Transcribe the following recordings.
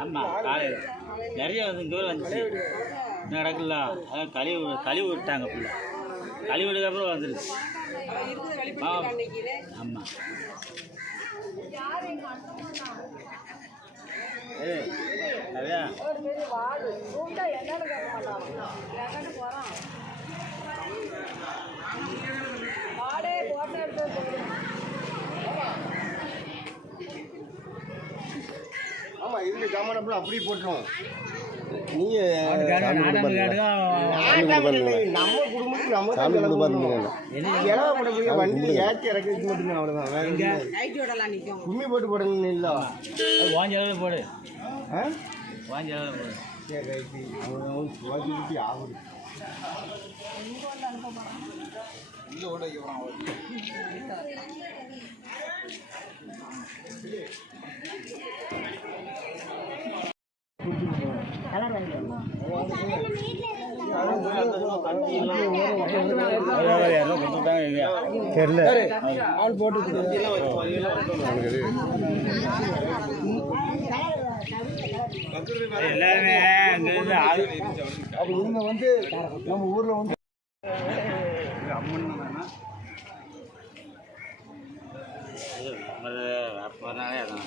ஆமாம் காலையில். நிறைய வந்து இங்கே வந்துச்சு. இன்னும் கிடக்குல்ல அதான் கழிவு கழிவு விட்டாங்க ஃபுல்ல கழிவு விட்டதுக்கப்புறம் அப்புறம் வந்துருச்சு. ஆமாம் ஏய் தான் செலவு பண்ணணும். செலவு பண்ணக்கூடிய வண்டி ஏற்றி இறக்கிறது மட்டும்தான் அவ்வளோதான். கும்மி போட்டு போடணும் இல்ல. வாஞ்சி அளவில் போடு. ஆ? வாஞ்சி அளவில் போடு. சரி ரைட்டு அவன் சுவாஜி ஆகுது. தெரியல. ஆள் போட்டு எல்லாருமே அப்போ இவங்க வந்து நம்ம ஊரில் வந்து இது நம்ம அப்போனாலே அதான்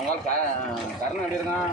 அவங்களால நடக்கலாம் கரணம் எப்படி இருக்கான்?